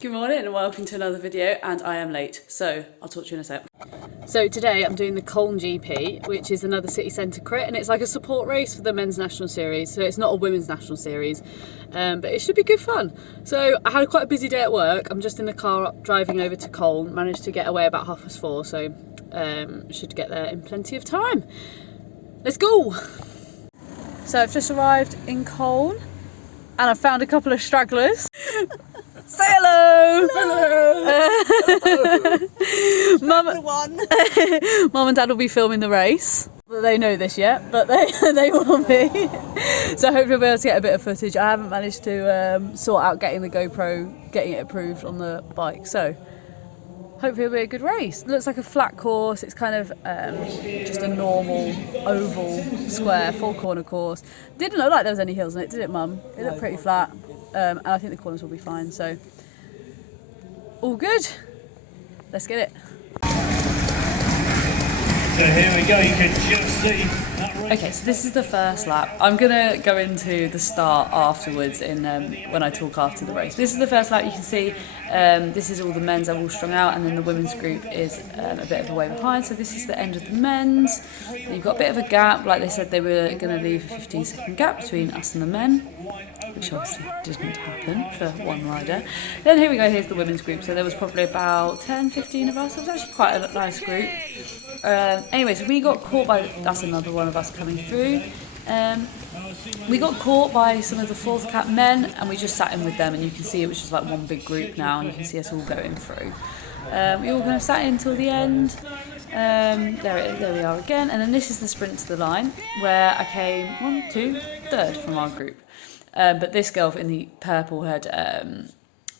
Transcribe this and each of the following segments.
Good morning and welcome to another video, and I am late, so I'll talk to you in a sec. So today I'm doing the Colne GP, which is another city centre crit, and it's like a support race for the men's national series, so it's not a women's national series, but it should be good fun. So I had quite a busy day at work. I'm just in the car driving over to Colne, managed to get away about 4:30, so should get there in plenty of time. Let's go! So I've just arrived in Colne, and I've found a couple of stragglers. Say hello! Hello! Mum and Dad will be filming the race. They know this yet, but they will be. So hopefully we'll be able to get a bit of footage. I haven't managed to sort out getting the GoPro, getting it approved on the bike. So hopefully it'll be a good race. It looks like a flat course. It's kind of just a normal oval square 4-corner course. Didn't look like there was any hills in it, did it, Mum? It looked pretty flat. And I think the corners will be fine, so all good. Let's get it. So here we go, you can just see that race. Okay, so this is the first lap. I'm gonna go into the start afterwards in when I talk after the race. This is the first lap. You can see this is all the men's are all strung out, and then the women's group is a bit of a way behind. So this is the end of the men's. You've got a bit of a gap, like they said they were going to leave a 15-second gap between us and the men, which obviously didn't happen for one rider. Then here we go, here's the women's group. So there was probably about 10-15 of us. It was actually quite a nice group. Anyways, we got caught by, that's another one of us coming through. We got caught by some of the fourth cap men, and we just sat in with them, and you can see it was just like one big group now, and you can see us all going through. We all kind of sat in till the end. There we are again, and then this is the sprint to the line, where I came 3rd from our group. But this girl in the purple had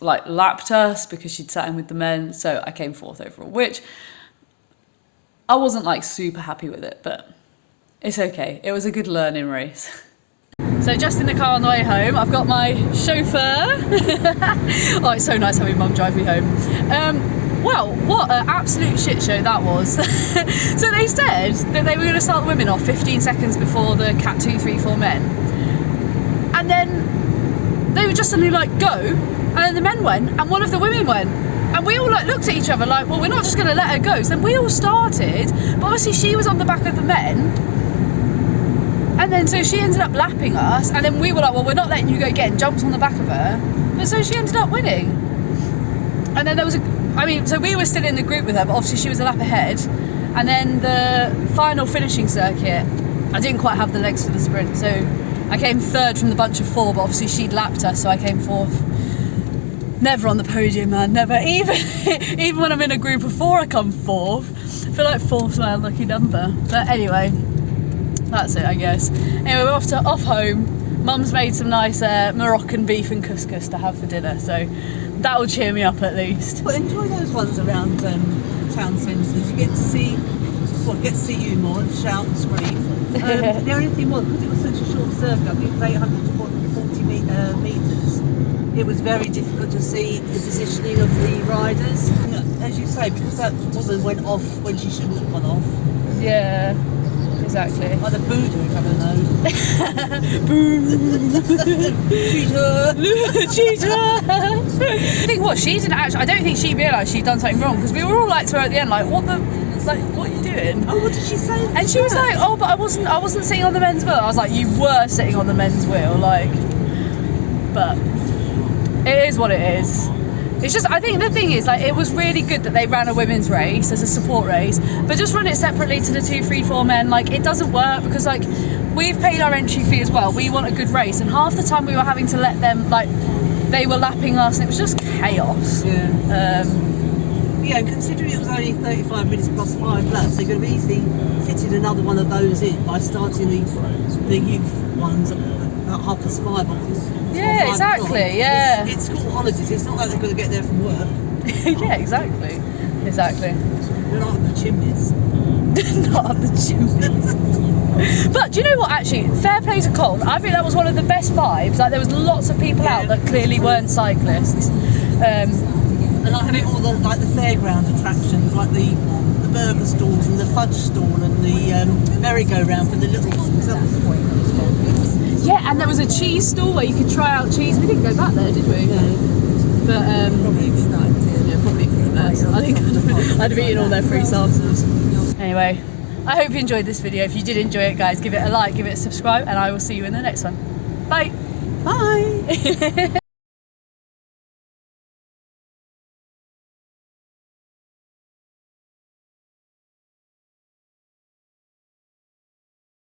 like lapped us because she'd sat in with the men, so I came 4th overall, which I wasn't like super happy with it, but it's okay. It was a good learning race. So just in the car on the way home, I've got my chauffeur. Oh, it's so nice having Mum drive me home. Well, what an absolute shit show that was. So they said that they were going to start the women off 15 seconds before the Cat 2, 3, 4 men. And then they were just suddenly like, go. And then the men went, and one of the women went. And we all like looked at each other like, well, we're not just going to let her go. So then we all started, but obviously she was on the back of the men. And then so she ended up lapping us, and then we were like, well, we're not letting you go again, jumped on the back of her. But so she ended up winning. And then there was so we were still in the group with her, but obviously she was a lap ahead. And then the final finishing circuit, I didn't quite have the legs for the sprint, so I came 3rd from the bunch of 4, but obviously she'd lapped us, so I came 4th. Never on the podium, man, never. Even when I'm in a group of 4, I come 4th. I feel like 4th's my unlucky number. But anyway, that's it, I guess. Anyway, we're off home. Mum's made some nice Moroccan beef and couscous to have for dinner, so that will cheer me up at least. Well, enjoy those ones around town centres. You get to see you more and shout and scream. The only thing was, because it was such a short circuit, I think it was 840 metres, it was very difficult to see the positioning of the riders. As you say, because that woman went off when she shouldn't have gone off. Yeah, exactly. Like the Buddha, if I know. Cheater! I think she didn't actually, I don't think she realised she'd done something wrong, because we were all like to her at the end, like, what are you doing? Oh, what did she say? And she was like, oh, but I wasn't sitting on the men's wheel. I was like, you were sitting on the men's wheel, like, but it is what it is. It's just, I think the thing is, like, it was really good that they ran a women's race as a support race, but just run it separately to the 2, 3, 4 men, like, it doesn't work, because, like, we've paid our entry fee as well. We want a good race, and half the time we were having to let them, like, they were lapping us, and it was just chaos. Yeah. Yeah, considering it was only 35 minutes plus 5 laps, they could have easily fitted another one of those in by starting the youth ones at 5:30. Yeah, exactly, yeah. It's school holidays, it's not like they're going to get there from work. Yeah, exactly. They're not up the chimneys. Not up the chimneys. But do you know what, actually, fair play to Colne. I think that was one of the best vibes. Like, there was lots of people out that clearly weren't cyclists. And like having all the fairground attractions, like the burger stalls and the fudge stall and the merry-go-round for the little ones. That was quite fun. Yeah, and there was a cheese stall where you could try out cheese. We didn't go back there, did we? No. But probably I'd have eaten all their free samples. Anyway, I hope you enjoyed this video. If you did enjoy it, guys, give it a like, give it a subscribe, and I will see you in the next one. Bye. Bye.